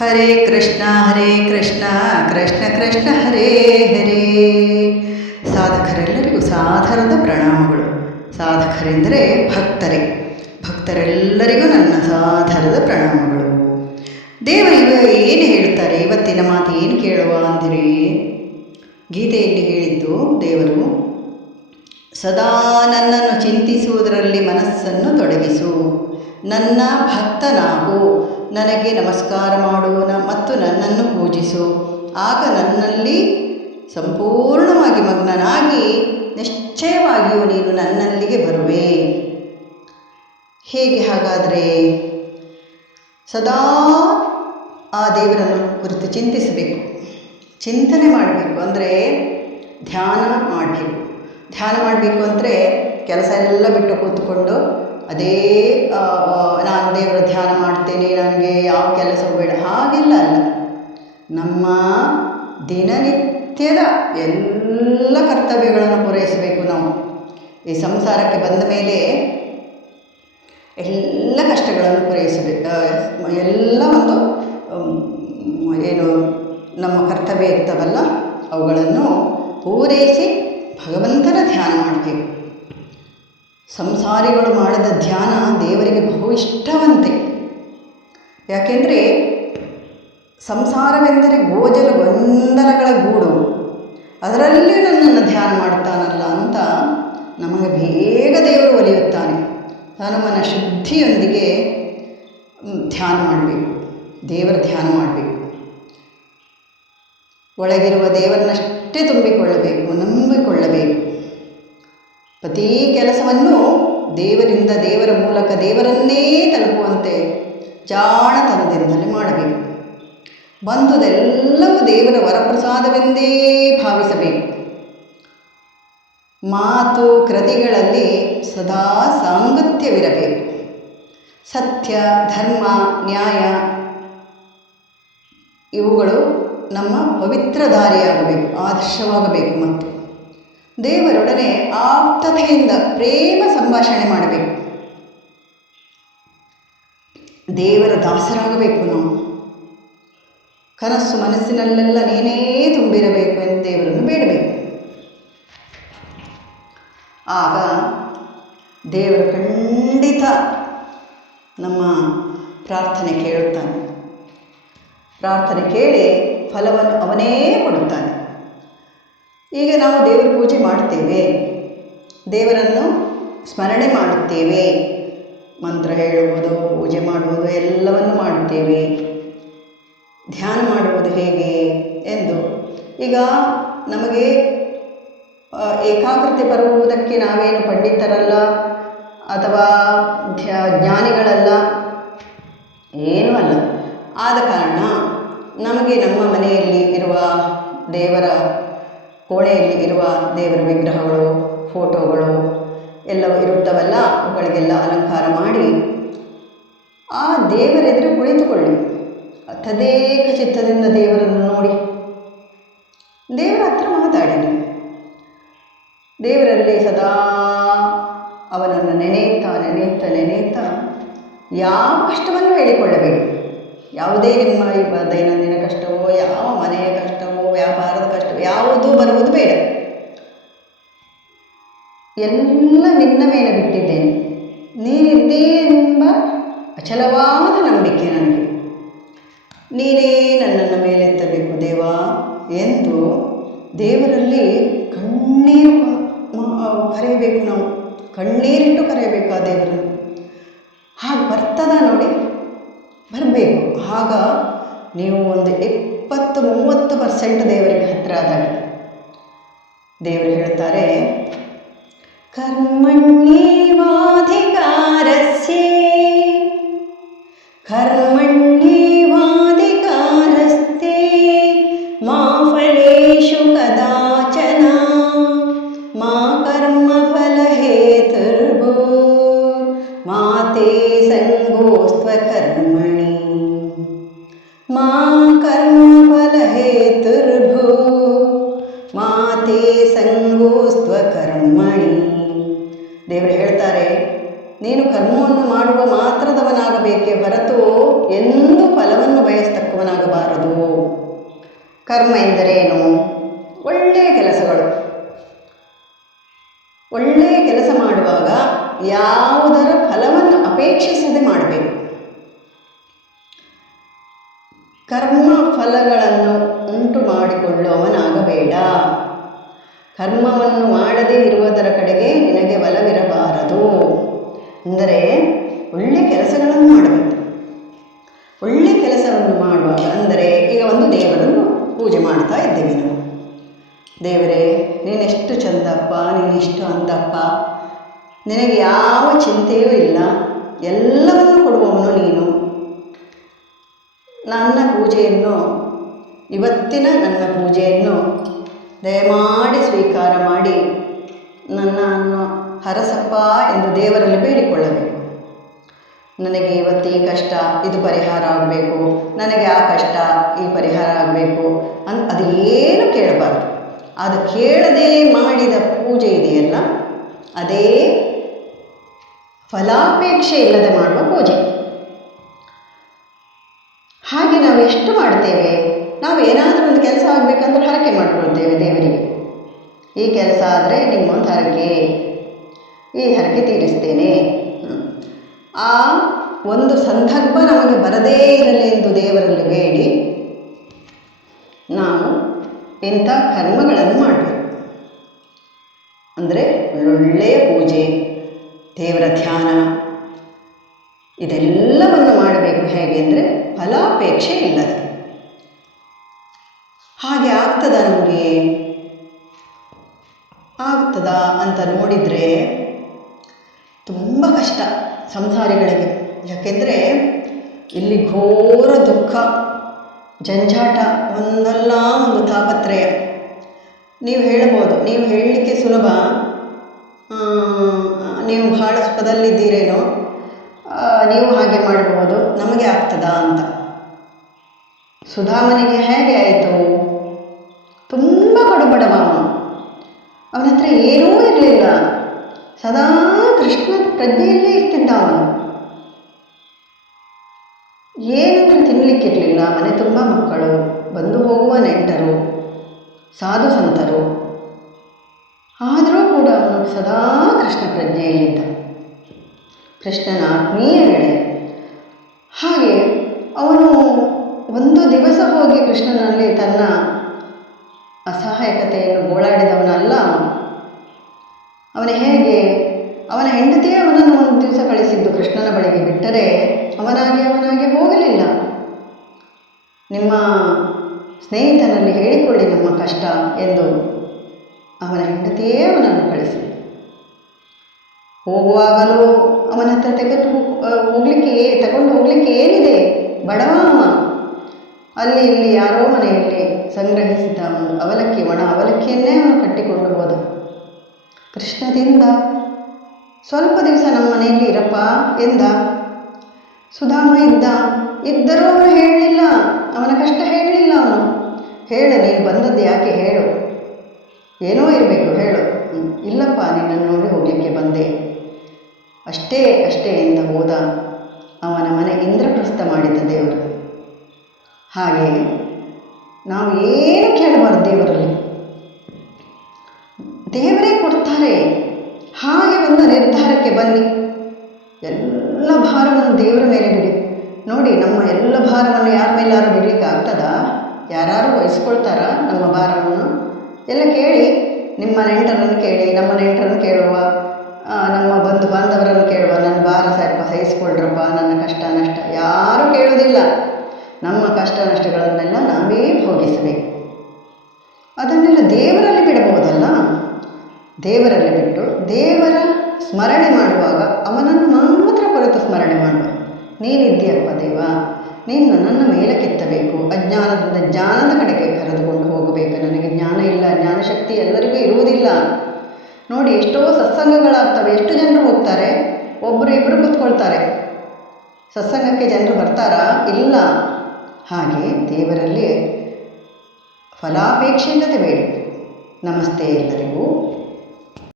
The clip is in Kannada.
ಹರೇ ಕೃಷ್ಣ ಕೃಷ್ಣ ಕೃಷ್ಣ ಹರೇ ಹರೇ. ಸಾಧಕರೆಲ್ಲರಿಗೂ ಸಾದರದ ಪ್ರಣಾಮಗಳು. ಸಾಧಕರೆಂದರೆ ಭಕ್ತರೆಲ್ಲರಿಗೂ ನನ್ನ ಸಾದರದ ಪ್ರಣಾಮಗಳು. ದೇವರು ಏನು ಹೇಳ್ತಾರೆ, ಇವತ್ತಿನ ಮಾತು ಏನು ಕೇಳುವ ಅಂದಿರಿ. ಗೀತೆಯಲ್ಲಿ ಹೇಳಿದ್ದು ದೇವರು, ಸದಾ ನನ್ನನ್ನು ಚಿಂತಿಸುವುದರಲ್ಲಿ ಮನಸ್ಸನ್ನು ತೊಡಗಿಸು, ನನ್ನ ಭಕ್ತನಾಗು, ನನಗೆ ನಮಸ್ಕಾರ ಮಾಡು ಮತ್ತು ನನ್ನನ್ನು ಪೂಜಿಸು, ಆಗ ನನ್ನಲ್ಲಿ ಸಂಪೂರ್ಣವಾಗಿ ಮಗ್ನನಾಗಿ ನಿಶ್ಚಯವಾಗಿಯೂ ನೀನು ನನ್ನಲ್ಲಿಗೆ ಬರುವೆ. ಹೇಗೆ ಹಾಗಾದರೆ? ಸದಾ ಆ ದೇವರನ್ನು ಕುರಿತು ಚಿಂತಿಸಬೇಕು, ಚಿಂತನೆ ಮಾಡಬೇಕು. ಅಂದರೆ ಧ್ಯಾನ ಮಾಡಬೇಕು ಅಂದರೆ ಕೆಲಸ ಎಲ್ಲ ಬಿಟ್ಟು ಕೂತ್ಕೊಂಡು ಅದೇ ನಾನು ದೇವರ ಧ್ಯಾನ ಮಾಡ್ತೇನೆ, ನನಗೆ ಯಾವ ಕೆಲಸವೂ ಬೇಡ, ಹಾಗೆಲ್ಲ ಅಲ್ಲ. ನಮ್ಮ ದಿನನಿತ್ಯದ ಎಲ್ಲ ಕರ್ತವ್ಯಗಳನ್ನು ಪೂರೈಸಬೇಕು. ನಾವು ಈ ಸಂಸಾರಕ್ಕೆ ಬಂದ ಮೇಲೆ ಎಲ್ಲ ಕಷ್ಟಗಳನ್ನು ಪೂರೈಸಬೇಕು. ಎಲ್ಲ ಒಂದು ಏನು ನಮ್ಮ ಕರ್ತವ್ಯ ಇರ್ತವಲ್ಲ, ಅವುಗಳನ್ನು ಪೂರೈಸಿ ಭಗವಂತನ ಧ್ಯಾನ ಮಾಡಬೇಕು. ಸಂಸಾರಿಗಳು ಮಾಡಿದ ಧ್ಯಾನ ದೇವರಿಗೆ ಬಹು ಇಷ್ಟವಂತೆ. ಯಾಕೆಂದರೆ ಸಂಸಾರವೆಂದರೆ ಗೊಂದಲಗಳ ಗೂಡು, ಅದರಲ್ಲಿ ನನ್ನನ್ನು ಧ್ಯಾನ ಮಾಡ್ತಾನಲ್ಲ ಅಂತ ನಮಗೆ ಬೇಗ ದೇವರು ಒಲಿಯುತ್ತಾನೆ. ಮನ ಶುದ್ಧಿಯೊಂದಿಗೆ ಧ್ಯಾನ ಮಾಡಬೇಕು, ದೇವರ ಧ್ಯಾನ ಮಾಡಬೇಕು. ಒಳಗಿರುವ ದೇವರನ್ನಷ್ಟೇ ತುಂಬಿಕೊಳ್ಳಬೇಕು, ನಂಬಿಕೊಳ್ಳಬೇಕು. ಪ್ರತಿ ಕೆಲಸವನ್ನು ದೇವರಿಂದ, ದೇವರ ಮೂಲಕ ದೇವರನ್ನೇ ತಲುಪುವಂತೆ ಜಾಣತನದಿಂದಲೇ ಮಾಡಬೇಕು. ಬಂದುದೆಲ್ಲವೂ ದೇವರ ವರಪ್ರಸಾದವೆಂದೇ ಭಾವಿಸಬೇಕು. ಮಾತು ಕೃತಿಗಳಲ್ಲಿ ಸದಾ ಸಾಂಗತ್ಯವಿರಬೇಕು. ಸತ್ಯ, ಧರ್ಮ, ನ್ಯಾಯ ಇವುಗಳು ನಮ್ಮ ಪವಿತ್ರ ದಾರಿಯಾಗಬೇಕು, ಆದರ್ಶವಾಗಬೇಕು. ಮತ್ತು ದೇವರೊಡನೆ ಆಪ್ತತೆಯಿಂದ ಪ್ರೇಮ ಸಂಭಾಷಣೆ ಮಾಡಬೇಕು. ದೇವರ ದಾಸರಾಗಬೇಕು. ನಾವು ಕನಸು ಮನಸ್ಸಿನಲ್ಲೆಲ್ಲ ನೀನೇ ತುಂಬಿರಬೇಕು ಎಂದು ದೇವರನ್ನು ಬೇಡಬೇಕು. ಆಗ ದೇವರು ಖಂಡಿತ ನಮ್ಮ ಪ್ರಾರ್ಥನೆ ಕೇಳುತ್ತಾನೆ. ಪ್ರಾರ್ಥನೆ ಕೇಳಿ ಫಲವನ್ನು ಅವನೇ ಕೊಡುತ್ತಾನೆ. ಈಗ ನಾವು ದೇವರ ಪೂಜೆ ಮಾಡ್ತೇವೆ, ದೇವರನ್ನು ಸ್ಮರಣೆ ಮಾಡುತ್ತೇವೆ, ಮಂತ್ರ ಹೇಳುವುದು, ಪೂಜೆ ಮಾಡುವುದು ಎಲ್ಲವನ್ನು ಮಾಡುತ್ತೇವೆ. ಧ್ಯಾನ ಮಾಡುವುದು ಹೇಗೆ ಎಂದು ಈಗ ನಮಗೆ ಏಕಾಗ್ರತೆ ಬರುವುದಕ್ಕೆ ನಾವೇನು ಪಂಡಿತರಲ್ಲ ಅಥವಾ ಜ್ಞಾನಿಗಳಲ್ಲ, ಏನೂ ಅಲ್ಲ. ಆದ ಕಾರಣ ನಮಗೆ ನಮ್ಮ ಮನೆಯಲ್ಲಿ ಇರುವ ದೇವರ ಕೋಣೆಯಲ್ಲಿ ಇರುವ ದೇವರ ವಿಗ್ರಹಗಳು, ಫೋಟೋಗಳು ಎಲ್ಲವೂ ಇರುತ್ತವಲ್ಲ, ಅವುಗಳಿಗೆಲ್ಲ ಅಲಂಕಾರ ಮಾಡಿ ಆ ದೇವರೆದುರು ಕುಳಿತುಕೊಳ್ಳಿ. ತದೇಕ ಚಿತ್ತದಿಂದ ದೇವರನ್ನು ನೋಡಿ, ದೇವರ ಹತ್ರ ಮಾತಾಡಿ. ದೇವರಲ್ಲಿ ಸದಾ ಅವನನ್ನು ನೆನೆಯುತ್ತಾ ಯಾವ ಕಷ್ಟವನ್ನು ಹೇಳಿಕೊಳ್ಳಬೇಡಿ. ಯಾವುದೇ ನಿಮ್ಮ ದೈನಂದಿನ ಕಷ್ಟವೋ, ಯಾವ ಮನೆಯ ಕಷ್ಟವೋ, ವ್ಯಾಪಾರದ ಕಷ್ಟವೋ ಯಾವುದೂ ಬರುವುದು ಬೇಡ. ಎಲ್ಲ ನಿನ್ನ ಮೇಲೆ ಬಿಟ್ಟಿದ್ದೇನೆ, ನೀನಿದ್ದೇ ಎಂಬ ಅಚಲವಾದ ನಂಬಿಕೆ ನನಗೆ. ನೀನೇ ನನ್ನನ್ನು ಮೇಲೆತ್ತಬೇಕು ದೇವಾ ಎಂದು ದೇವರಲ್ಲಿ ಕಣ್ಣೀರು ಕರೆಯಬೇಕು. ನಾವು ಕಣ್ಣೀರಿಟ್ಟು ಕರೆಯಬೇಕು ಆ ದೇವರನ್ನು. ಹಾಗೆ ಬರ್ತದ ನೋಡಿ, ಬರಬೇಕು. ಆಗ ನೀವು ಒಂದು 20-30% ದೇವರಿಗೆ ಹತ್ತಿರ ಆದಾಗ ದೇವರು ಹೇಳ್ತಾರೆ, ಕರ್ಮಣ್ಯೇವಾಧಿಕಾರಸ್ತೆ ಮಾ ಫಲೇಷು ಕದಾಚನ ಮಾ ಕರ್ಮಫಲ ಹೇತುರ್ಭೋ ಮಾ ತೇ ಸಂಗೋಸ್ತ್ವಕರ್ಮಣಿ ಮಾ ಕರ್ಮಫಲ ಹೇತುರ್ಭೋ ಮಾ ತೇ ಸಂಗೋಸ್ತ್ವಕರ್ಮಣಿ. ದೇವರು ಹೇಳ್ತಾರೆ, ನೀನು ಕರ್ಮವನ್ನು ಮಾಡುವ ಮಾತ್ರದವನಾಗಬೇಕೇ ಹೊರತು ಎಂದೂ ಫಲವನ್ನು ಬಯಸ್ತಕ್ಕವನಾಗ ಕರ್ಮ ಎಂದರೇನು? ಒಳ್ಳೆಯ ಕೆಲಸಗಳು. ಒಳ್ಳೆಯ ಕೆಲಸ ಮಾಡುವಾಗ ಯಾವುದರ ಫಲವನ್ನು ಅಪೇಕ್ಷಿಸದೆ ಮಾಡಬೇಕು. ಕರ್ಮ ಫಲಗಳನ್ನು ಉಂಟು ಮಾಡಿಕೊಳ್ಳುವವನಾಗಬೇಡ. ಕರ್ಮವನ್ನು ಮಾಡದೇ ಇರುವುದರ ಕಡೆಗೆ ನಿನಗೆ ಒಲವಿರಬಾರದು. ಅಂದರೆ ಒಳ್ಳೆಯ ಕೆಲಸಗಳನ್ನು ಮಾಡಬೇಕು. ಒಳ್ಳೆಯ ಕೆಲಸವನ್ನು ಮಾಡುವಾಗ ಅಂದರೆ ಈಗ ಒಂದು ದೇವರನ್ನು ಪೂಜೆ ಮಾಡ್ತಾ ಇದ್ದೇವೆ ನಾವು. ದೇವರೇ, ನೀನೆಷ್ಟು ಚಂದಪ್ಪ, ನೀನೆಷ್ಟು ಅಂದಪ್ಪ, ನಿನಗೆ ಯಾವ ಚಿಂತೆಯೂ ಇಲ್ಲ, ಎಲ್ಲವನ್ನು ಕೊಡುವವನು ನೀನು. ಇವತ್ತಿನ ನನ್ನ ಪೂಜೆಯನ್ನು ದಯಮಾಡಿ ಸ್ವೀಕಾರ ಮಾಡಿ ನನ್ನನ್ನು ಹರಸಪ್ಪ ಎಂದು ದೇವರಲ್ಲಿ ಬೇಡಿಕೊಳ್ಳಬೇಕು. ನನಗೆ ಇವತ್ತು ಈ ಕಷ್ಟ ಇದು ಪರಿಹಾರ ಆಗಬೇಕು, ನನಗೆ ಆ ಕಷ್ಟ ಈ ಪರಿಹಾರ ಆಗಬೇಕು ಅದು ಏನು ಕೇಳಬಾರ್ದು. ಅದು ಕೇಳದೆ ಮಾಡಿದ ಪೂಜೆ ಇದೆಯಲ್ಲ, ಅದೇ ಫಲಾಪೇಕ್ಷೆ ಇಲ್ಲದೆ ಮಾಡುವ ಪೂಜೆ. ಹಾಗೆ ನಾವು ಎಷ್ಟು ಮಾಡ್ತೇವೆ, ನಾವು ಏನಾದರೂ ಒಂದು ಕೆಲಸ ಆಗಬೇಕಂದ್ರೆ ಹರಕೆ ಮಾಡಿಕೊಳ್ತೇವೆ ದೇವರಿಗೆ. ಈ ಕೆಲಸ ಆದರೆ ನಿಮ್ಮೊಂದು ಹರಕೆ, ಈ ಹರಕೆ ತೀರಿಸ್ತೇನೆ. ಆ ಒಂದು ಸಂದರ್ಭ ನಮಗೆ ಬರದೇ ಇರಲಿ ಎಂದು ದೇವರಲ್ಲಿ ಬೇಡಿ ನಾವು ಇಂಥ ಕರ್ಮಗಳನ್ನು ಮಾಡಬೇಕು. ಅಂದರೆ ಒಳ್ಳೊಳ್ಳೆಯ ಪೂಜೆ, ದೇವರ ಧ್ಯಾನ, ಇದೆಲ್ಲವನ್ನು ಮಾಡಬೇಕು. ಹೇಗೆ ಅಂದರೆ ಫಲಾಪೇಕ್ಷೆ ಇಲ್ಲದೆ. ಹಾಗೆ ಆಗ್ತದ ನಮಗೆ? ಆಗ್ತದಾ ಅಂತ ನೋಡಿದರೆ ತುಂಬ ಕಷ್ಟ ಸಂಸಾರಿಗಳಿಗೆ. ಯಾಕೆಂದರೆ ಇಲ್ಲಿ ಘೋರ ದುಃಖ, ಜಂಜಾಟ, ಒಂದಲ್ಲ ಒಂದು ತಾಪತ್ರಯ. ನೀವು ಹೇಳ್ಬೋದು, ನೀವು ಹೇಳಲಿಕ್ಕೆ ಸುಲಭ, ನೀವು ಬಹಳ ಸುಖದಲ್ಲಿದ್ದೀರೇನೋ, ನೀವು ಹಾಗೆ ಮಾಡಬಹುದು, ನಮಗೆ ಆಗ್ತದಾ ಅಂತ. ಸುಧಾಮನಿಗೆ ಹೇಗೆ ಆಯಿತು? ತುಂಬ ಕಡುಬಡವ ಅವನ ಹತ್ರ ಏನೂ ಇರಲಿಲ್ಲ, ಸದಾ ಕೃಷ್ಣ ಪ್ರಜ್ಞೆಯಲ್ಲೇ ಇರ್ತಿದ್ದ ಅವನು. ಏನಂದ್ರೆ ತಿನ್ನಲಿಕ್ಕಿರಲಿಲ್ಲ, ಮನೆ ತುಂಬ ಮಕ್ಕಳು, ಬಂದು ಹೋಗುವ ನೆಂಟರು, ಸಾಧು ಸಂತರು. ಆದರೂ ಕೂಡ ಅವನು ಸದಾ ಕೃಷ್ಣ ಪ್ರಜ್ಞೆಯಲ್ಲಿದ್ದ, ಕೃಷ್ಣನ ಆತ್ಮೀಯ ಗೆಳೆಯ. ಹಾಗೆ ಅವನು ಒಂದು ದಿವಸ ಹೋಗಿ ಕೃಷ್ಣನಲ್ಲಿ ತನ್ನ ಅಸಹಾಯಕತೆಯನ್ನು ಗೋಳಾಡಿದವನಲ್ಲ. ಅವನ ಹೇಗೆ ಅವನ ಹೆಂಡತಿಯೇ ಅವನನ್ನು ಒಂದು ದಿವಸ ಕಳಿಸಿದ್ದು ಕೃಷ್ಣನ ಬಳಿಗೆ, ಬಿಟ್ಟರೆ ಅವನಾಗೆ ಹೋಗಲಿಲ್ಲ. ನಿಮ್ಮ ಸ್ನೇಹಿತನಲ್ಲಿ ಹೇಳಿಕೊಳ್ಳಿ ನಮ್ಮ ಕಷ್ಟ ಎಂದು ಅವನ ಹೆಂಡತಿಯೇ ಅವನನ್ನು ಕಳಿಸಿ. ಹೋಗುವಾಗಲೂ ಅವನ ಹತ್ರ ತಗೊಂಡು ಹೋಗಲಿಕ್ಕೆ ಏನಿದೆ, ಬಡವ ಅವ. ಅಲ್ಲಿ ಇಲ್ಲಿ ಯಾರೋ ಮನೆಯಲ್ಲಿ ಸಂಗ್ರಹಿಸಿದ ಅವನು ಅವಲಕ್ಕಿ, ಒಣ ಅವಲಕ್ಕಿಯನ್ನೇ ಅವನು ಕಟ್ಟಿಕೊಂಡು ಹೋದ. ಕೃಷ್ಣದಿಂದ ಸ್ವಲ್ಪ ದಿವಸ ನಮ್ಮ ಮನೆಯಲ್ಲಿ ಇರಪ್ಪ ಎಂದ. ಸುಧಾಮ ಇದ್ದರೂ ಅವನು ಹೇಳಲಿಲ್ಲ, ಅವನ ಕಷ್ಟ ಹೇಳಲಿಲ್ಲ. ಅವನು ಹೇಳು, ನೀನು ಬಂದದ್ದು ಯಾಕೆ ಹೇಳು, ಏನೋ ಇರಬೇಕು ಹೇಳು. ಇಲ್ಲಪ್ಪ, ನಿನ್ನನ್ನು ನೋಡಿ ಹೋಗಲಿಕ್ಕೆ ಬಂದೆ, ಅಷ್ಟೇ ಎಂದು ಹೋದ. ಅವನ ಮನೆ ಇಂದ್ರಪ್ರಸ್ಥ ಮಾಡಿದ್ದ ದೇವರು. ಹಾಗೆ ನಾವು ಏನು ಕೇಳಬಾರ್ದು ದೇವರಲ್ಲಿ, ದೇವರೇ ಕೊಡ್ತಾರೆ. ಹಾಗೆ ಒಂದು ನಿರ್ಧಾರಕ್ಕೆ ಬನ್ನಿ, ಎಲ್ಲ ಭಾರವನ್ನು ದೇವರ ಮೇಲೆ ಬಿಡಿ. ನೋಡಿ, ನಮ್ಮ ಎಲ್ಲ ಭಾರವನ್ನು ಯಾರ ಮೇಲಾರು ಬಿಡಲಿಕ್ಕೆ ಆಗ್ತದಾ? ಯಾರು ವಹಿಸ್ಕೊಳ್ತಾರಾ ನಮ್ಮ ಭಾರವನ್ನು? ಎಲ್ಲ ಕೇಳಿ, ನಿಮ್ಮ ನೆಂಟರನ್ನು ಕೇಳಿ, ನಮ್ಮ ನೆಂಟರನ್ನು ಕೇಳುವ, ನಮ್ಮ ಬಂಧು ಬಾಂಧವರನ್ನು ಕೇಳುವ, ನನ್ನ ಭಾರ ಸ್ವಲ್ಪ ಸಹಿಸ್ಕೊಳ್ರಪ್ಪ, ನನ್ನ ಕಷ್ಟ ನಷ್ಟ ಯಾರೂ ಕೇಳುವುದಿಲ್ಲ. ನಮ್ಮ ಕಷ್ಟ ನಷ್ಟಗಳನ್ನೆಲ್ಲ ನಾವೇ ಭೋಗಿಸಬೇಕು. ಅದನ್ನೆಲ್ಲ ದೇವರಲ್ಲಿ ಬಿಡಬಹುದಲ್ಲ. ದೇವರಲ್ಲಿ ಬಿಟ್ಟು ದೇವರ ಸ್ಮರಣೆ ಮಾಡುವಾಗ ಅವನನ್ನು ಮಾತ್ರ ಹೊರತು ಸ್ಮರಣೆ ಮಾಡುವ. ನೀನಿದ್ದೀಯಪ್ಪ ದೇವ, ನೀನು ನನ್ನನ್ನು ಮೇಲೆ ಕೆತ್ತಬೇಕು, ಅಜ್ಞಾನದಿಂದ ಜ್ಞಾನದ ಕಡೆಗೆ ಕರೆದುಕೊಂಡು ಹೋಗಬೇಕು. ನನಗೆ ಜ್ಞಾನ ಇಲ್ಲ, ಜ್ಞಾನಶಕ್ತಿ ಎಲ್ಲರಿಗೂ ಇರುವುದಿಲ್ಲ. ನೋಡಿ, ಎಷ್ಟೋ ಸತ್ಸಂಗಗಳಾಗ್ತವೆ, ಎಷ್ಟು ಜನರು ಹೋಗ್ತಾರೆ, ಒಬ್ಬರು ಇಬ್ಬರು ಕೂತ್ಕೊಳ್ತಾರೆ. ಸತ್ಸಂಗಕ್ಕೆ ಜನರು ಬರ್ತಾರಾ? ಇಲ್ಲ. ಹಾಗೆ ದೇವರಲ್ಲಿ ಫಲಾಪೇಕ್ಷೆ ಇಲ್ಲದೆ ಬೇಡಿ. ನಮಸ್ತೆ ಎಲ್ಲರಿಗೂ.